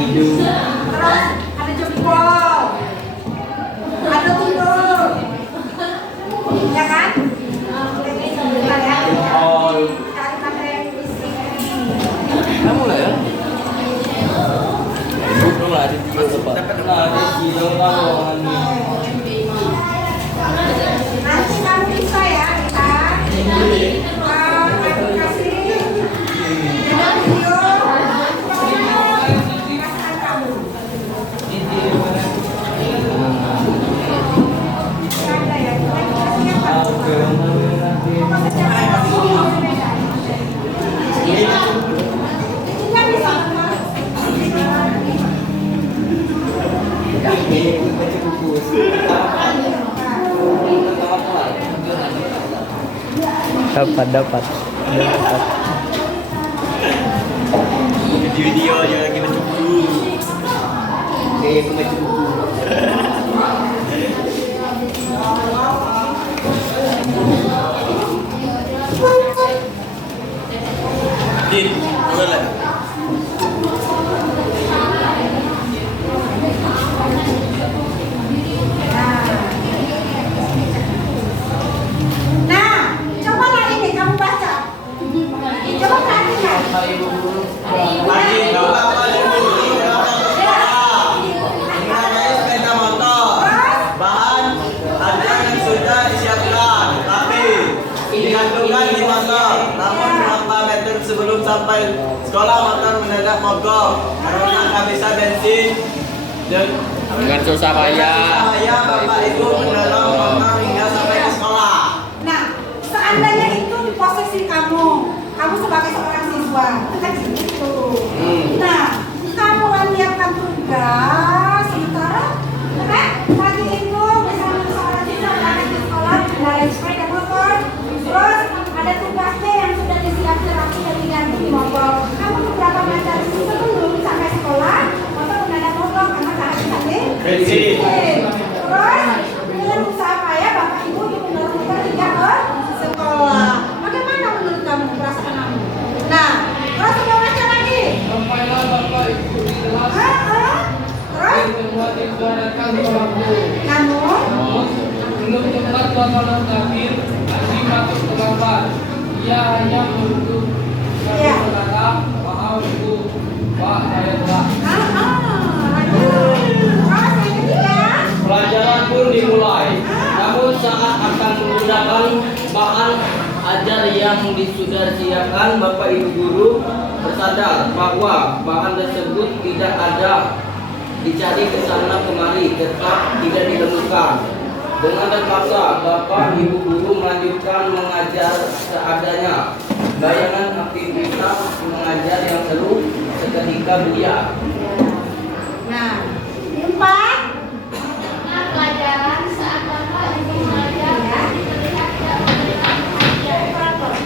Terus ada jempol, ada tidur, ya kan? Bentar ya. Cari materi fisik. Kamu lah ya? Duduk lah di tempat. Nah, di dalam Nanti kamu bisa ya, kita kasih video perasaan kamu. Ada ya, kita kasih dapat video aja lagi baca buku. Aku baca buku. Din, boleh. Nah, cobalah ini kamu baca. Coba perhatikan. Sepeda motor. Bahan ada yang sudah disiapkan, tapi digantungkan di motor. Namun beberapa meter sebelum sampai sekolah motor mendadak mogok karena kehabisan bensin dan dengan susah payah. Bapak Ibu mendorong motor hingga sampai ke sekolah. Nah, seandainya itu di posisi kamu sebagai seorang siswa, kan gitu. Nah, kamu menyiapkan tugas sementara, pagi itu misalnya seorang siswa berada di sekolah mengendarai sepeda motor, terus ada tugasnya yang sudah disiapkan rapi dan diganti di motor. Kamu beberapa meter sebelum sampai sekolah, motor mendadak mogok karena kehabisan bensin. Terus dengan usaha payah Bapak Ibu untuk mendorong motor hingga ke sekolah. Bagaimana menurut kamu perasaan kamu? Nah, terus coba baca lagi. Sampailah Bapak Ibu di kelas. Terus? Membuat ibaratkan bangku. Namun, Belum tempat bakalan takdir, Andi masuk terlambat. Ia hanya berduduk Iya. sambil berkata, maaf Bu, Pak, saya telah. terus yang ketiga. Pelajaran pun dimulai. Namun saat akan menggunakan bahan ajar yang sudah disiapkan, Bapak Ibu guru bersadar bahwa bahan tersebut tidak ada, dicari ke sana kemari, tetap tidak ditemukan. Dengan terpaksa, Bapak Ibu guru melanjutkan mengajar seadanya. Bayangan aktivitas mengajar yang seru seketika buyar. Nah, empat. Pelajaran saat Bapak Ibu mengajar terlihat tidak memberikan perhatian.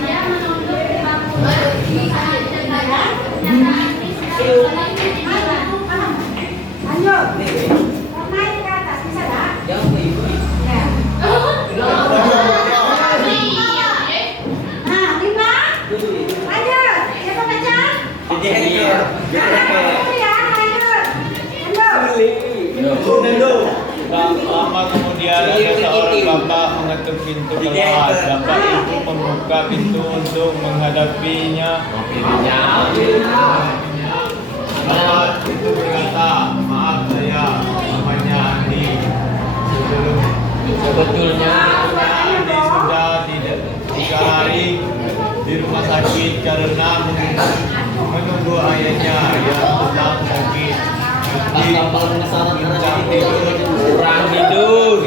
Dia menunduk di bangku berdiri saat mengajar. Pernyataan ini sedang dimulai. Ayo, naik ke atas, bisa tak? Yang Ibu. Ya. Nah, lima. Lanjut. Siapa baca? Ya, lanjut. Lama kemudian ada seorang bapak mengetuk pintu kelas. Bapak ibu membuka pintu untuk menghadapinya. Bapak itu berkata, maaf saya namanya Andi. Sebetulnya Andi sudah 3 hari di rumah sakit karena menunggu ayahnya yang sedang sakit. Andi minta tidur, kurang tidur.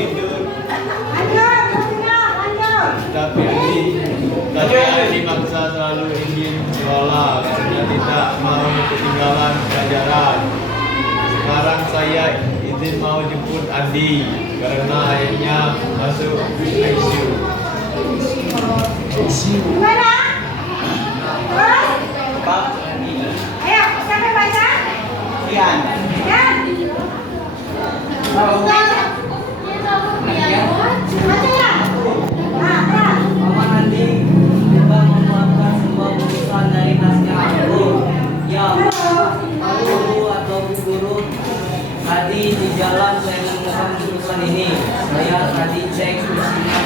Tapi Andi maksa selalu ingin sekolah karena tidak mau ketinggalan pelajaran. Sekarang saya izin mau jemput Andi karena ayahnya masuk ICU. Gimana? Terus? Pak, Ayo, siapa baca? Ian. Ya. Baca ya. Nah, terus. Paman Andi juga mengeluarkan semua urusan dari tasnya aku. Ya, palu atau buku Tadi di jalan saya menemukan tulisan ini. Saya tadi cek isinya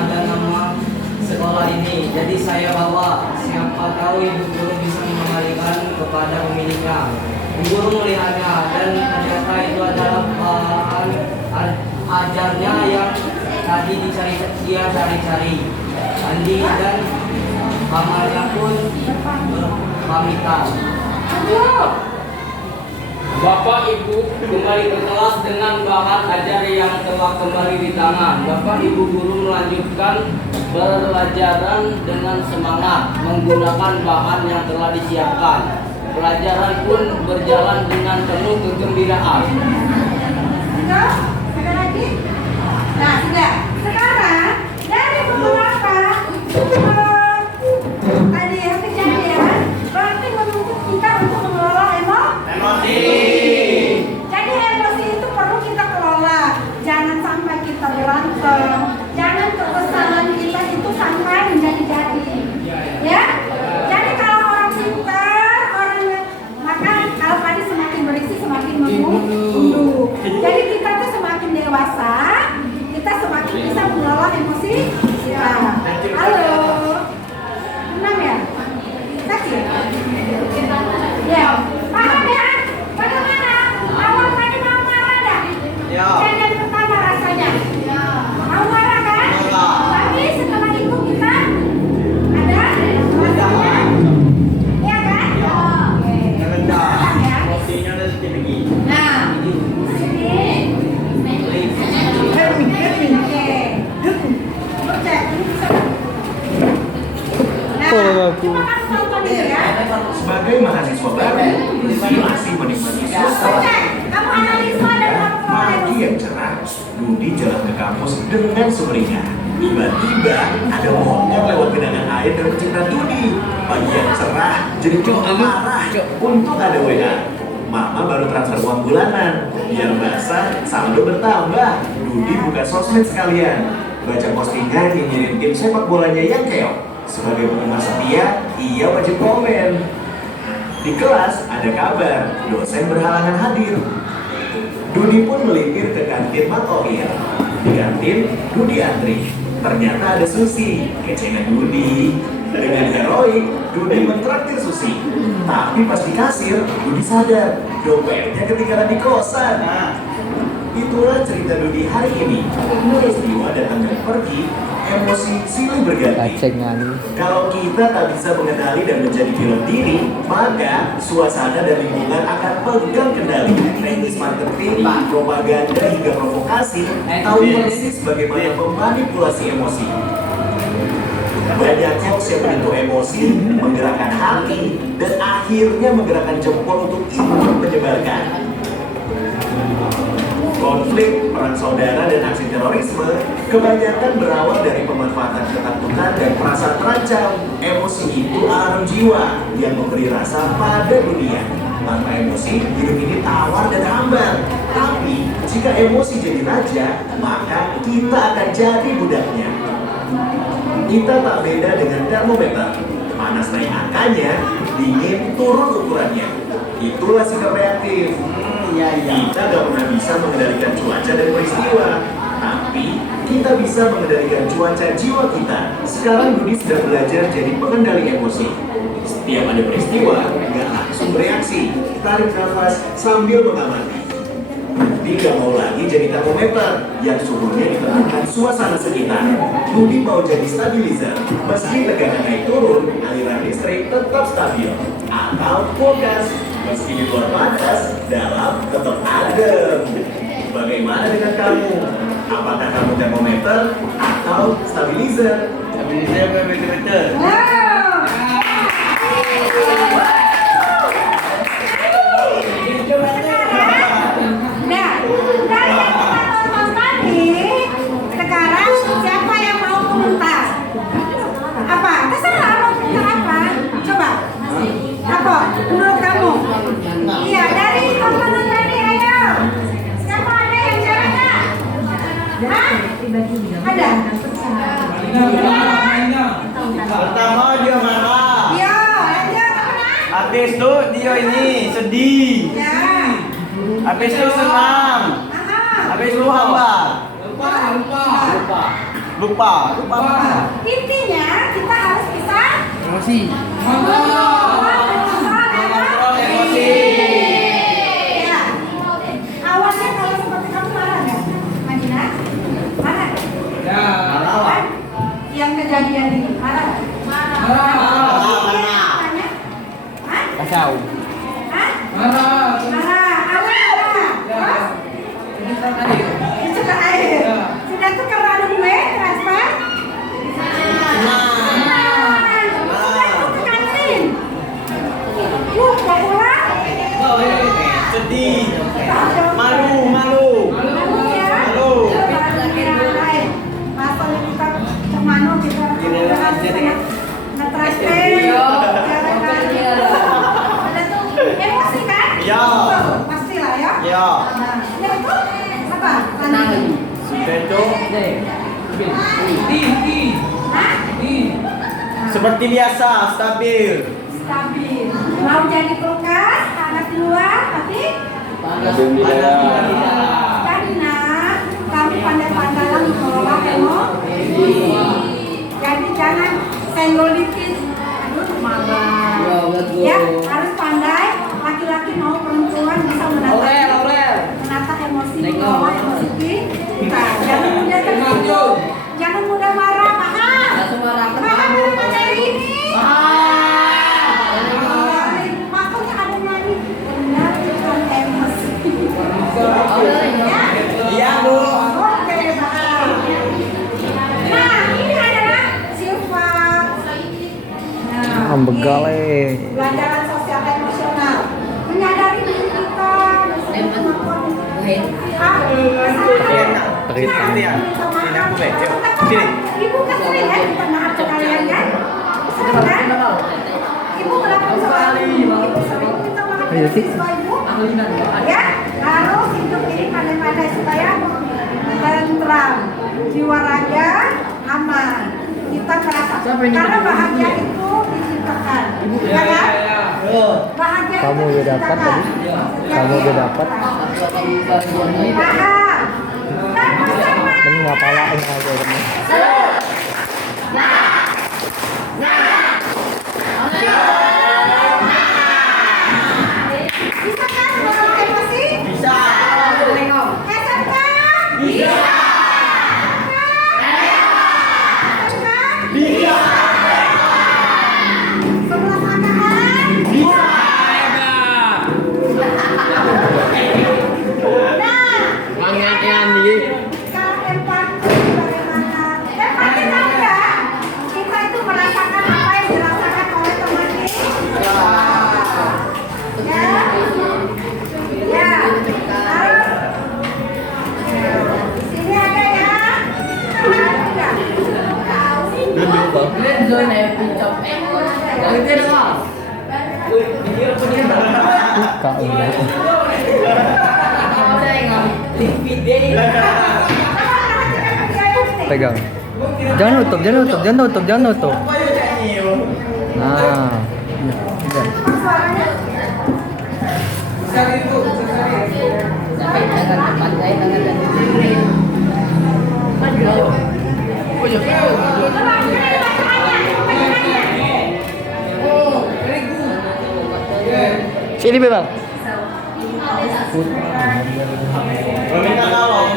ada nama sekolah ini. Jadi saya bawa. Siapa tahu ibu guru bisa mengembalikan kepada pemiliknya. Ibu guru melihatnya dan ternyata itu adalah bahan ajarnya yang tadi dia cari-cari. Andi dan pamannya pun berpamitan. Bapak Ibu kembali ke kelas dengan bahan ajar yang telah kembali di tangan. Bapak Ibu guru melanjutkan pelajaran dengan semangat menggunakan bahan yang telah disiapkan. Pelajaran pun berjalan dengan penuh kegembiraan. Sudah? Ada lagi? Nah, sudah. Sekarang dari beberapa tadi ya kejadian berarti menuntut kita untuk mengelola emosi. Jadi emosi itu perlu kita kelola. Jangan sampai kita berantem. Jangan kekesalan kita itu sampai menjadi-jadi. Ya? Jadi kalau orang pintar, maka kalau tadi semakin berisi semakin mengunduh. Jadi kita tuh semakin dewasa, kita semakin bisa mengelola emosi kita. Halo. Enam ya? Kasih. Ya. Paham ya? Bagaimana? Awal tadi mau marah dah? Ya. Kejadian pertama rasanya. Mau marah kan? Tapi setelah itu kita ada rasanya. Iya kan? Oke. Tenang ya. Emosinya udah tinggi. Nah, sini. Nah, cuma kamu nonton ini ya. Sebagai mahasiswa baru, masih menikmati suasana Kamu analisa dan kamu pagi yang cerah. Dudi jalan ke kampus dengan sumringah. Tiba-tiba ada pohon yang lewat genangan air dan pencitraan Dudi. Pagi yang cerah jadi marah. Untuk ada WA. Mama baru transfer uang bulanan. Biar basah, saldo bertambah. Dudi buka sosmed sekalian. Baca postingan nyinyirin tim sepak bolanya yang keok. Sebagai penggemar setia, ia wajib komen. Di kelas ada kabar, dosen berhalangan hadir. Dudi pun melipir ke kantin Matohir. Di kantin, Dudi antri. Ternyata ada Susi, kecengan Dudi. Dengan heroik, Dudi mentraktir Susi. Tapi pas di kasir, Dudi sadar dompetnya ketinggalan di kosan. Itulah cerita Dudi hari ini. Peristiwa datang dan pergi, emosi silih berganti. Kalau kita tak bisa mengenali dan menjadi pilot diri, maka suasana dan lingkungan akan pegang kendali. Teknis marketing, propaganda hingga provokasi tahu persis bagaimana memanipulasi emosi. Banyak hoax yang menyentuh emosi, menggerakkan hati, dan akhirnya menggerakkan jempol untuk ikut menyebarkan. Konflik, perang saudara, dan aksi terorisme kebanyakan berawal dari pemanfaatan ketakutan dan perasaan terancam. Emosi itu alarm jiwa yang memberi rasa pada dunia. Tanpa emosi, hidup ini tawar dan hambar. Tapi, jika emosi jadi raja, maka kita akan jadi budaknya. Kita tak beda dengan termometer. Panas naik angkanya, dingin turun ukurannya. Itulah sikap reaktif. Kita gak pernah bisa mengendalikan cuaca dan peristiwa, tapi kita bisa mengendalikan cuaca jiwa kita. Sekarang Dudi sedang belajar jadi pengendali emosi. Setiap ada peristiwa, gak langsung bereaksi. Tarik nafas sambil mengamati. Dudi gak mau lagi jadi termometer yang suhunya ditentukan suasana sekitar. Dudi mau jadi stabilizer. Meski tegangan naik turun, aliran listrik tetap stabil. Atau kulkas. Meski di luar panas, dalam tetap adem. Bagaimana dengan kamu? Apakah kamu termometer atau stabilizer? Stabilizer betul-betul. Nah, dari yang kita tonton tadi, sekarang siapa yang mau komentar? Apa? Terserah mau komentar apa? Coba. Apa? Menurut kamu? Iya, dari tontonan tadi, ayo. Siapa ada yang cewek nggak? Hah? Ada? Pertama dia marah. Iya, lanjut. Habis tuh dia ini sedih. Ya. Habis itu senang. Habis itu hambar. Lupa. Intinya kita harus bisa Emosi. Mengontrol emosi. ya. Awalnya kalau seperti kamu marah nggak, Madina? Marah? Marah. Yang kejadian ini marah? Marah. Tanya? Hah? Kacau. Hah? Marah. Marah. Awal marah. Terus? Dicetak air. Sudah tuh kalau ada gue transfer. Sudah tuh ke kantin. Lupa pulang. Sedih. Malu. Emosi kan? Iya. Pastilah ya. Ya. Nah, ya itu apa? Tenang. Sudah itu Hah? seperti biasa, stabil. Stabil. Mau jadi kulkas, panas di luar, tapi karena kami pandai-pandai mengelola emosi. Jadi jangan senggolitis. Aduh, marah. Ya, harus pandai. Laki-laki mau perempuan bisa menata emosi, mengelola emosi kita. Jangan mudah tersinggung, jangan mudah marah. Paham? Paham dari materi ini? Makanya ada nyanyi kendalikan emosi. Ya? Iya, Bu. Oke, paham. Nah, ini adalah sifat. Nah, Ambegale. ini pelajaran sosial emosional. Menyadari diri kita dan semua kemampuan. Ibu kan sering ya minta maaf ke kalian kan? Sering kan? Ibu melakukan soal ibu sering minta maaf ke siswa ibu. Ya, harus hidup ini pandai-pandai supaya tentram, jiwa raga aman. Kita merasa karena bahagia itu diciptakan. Ya kan? Bahagia Kamu itu udah dapat diciptakan. tadi? Kamu udah dapat? Paham? Sama-sama. Ini ngapalain aja teman. Bisa kan mengelola emosi? Bisa. SMK? Bisa. Bisa. Sebelas angkaan? Nah, Mangatnya nih. kalau empati bagaimana? Empati tahu nggak? Kita itu merasakan apa yang dirasakan oleh teman kita. Ya, ya. Sini ada ya. Ada nggak? Suka udah. Pegang. Jangan nutup. Nah. Udah. Suaranya. Sini Bang. Meminta tolong.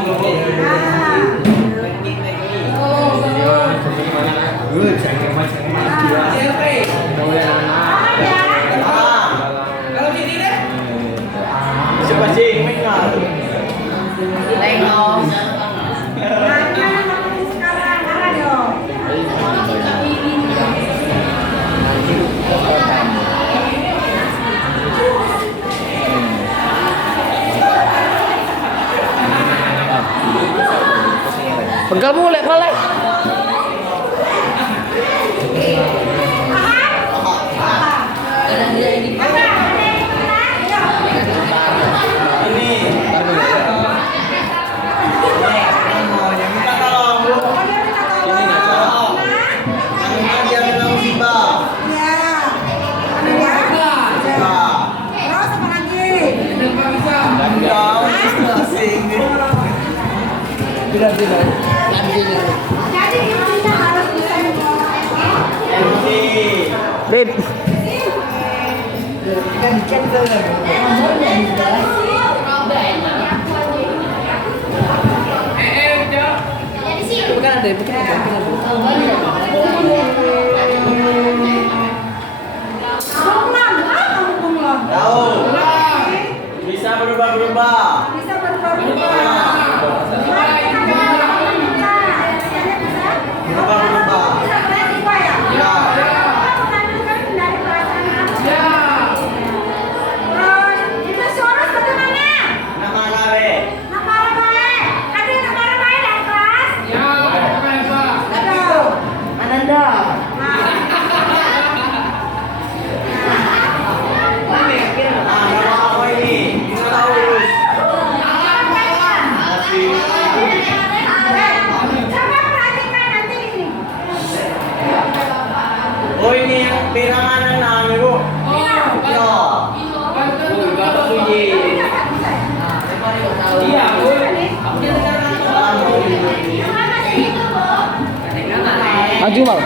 Siapa sih? Mengal. Pegal mulai. Minta tolong. Dia bilang musibah. Terus apa lagi? Tidak. Nanti. Jadi kita harus bisa mengelola Rin. Bukan ada, bukan ada. bunglon. Kamu bunglon. Tahu. Bisa berubah-berubah. Bisa berubah-ubah. Berubah-berubah. Bisa berubah ya? Ya. Kamu mengandungkan dari perasaan kamu. Terus, dinosaurus bagaimana? Nama Lare. Nak marah-marah. Ada yang nak marah-marah dari kelas? Ada. Ananda. Nama apa ini? Dinosaurus. Masih. Coba perhatikan nanti ini. Oh ini yang pirangan nama ibu. Ya. Bapak Suji. Iya, Bu. Maju mal.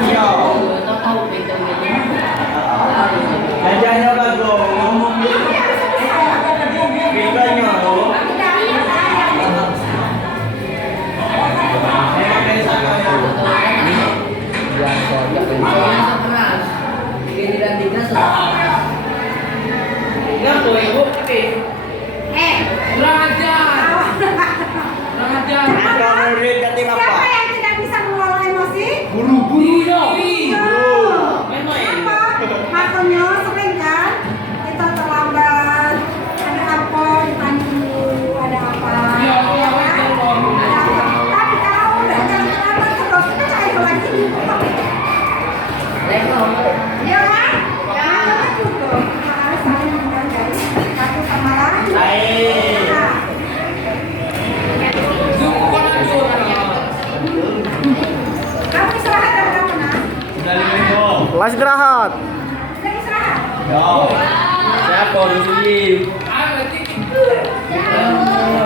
Iya. Jajannya bagus. Bintangnya loh. Memang dari sana ya. Ingat tuh ibu. Ada murid ketik Siapa apa? yang tidak bisa mengelola emosi? Guru. Kenapa? Makanya sering kan kita terlambat, ada apa dipandu, ada apa, ya kan? Ada apa. Tapi kalau udah jangan terlambat terus, kita cari lagi di tempat itu. Ya kan? Makanya juga kita harus saling menghargai satu sama lain. Baik. Nah, kamu istirahat jam berapa, Nak? Sudah 5 minggu. Kelas istirahat. Sudah istirahat? Ya. Siapa dulu? Ya.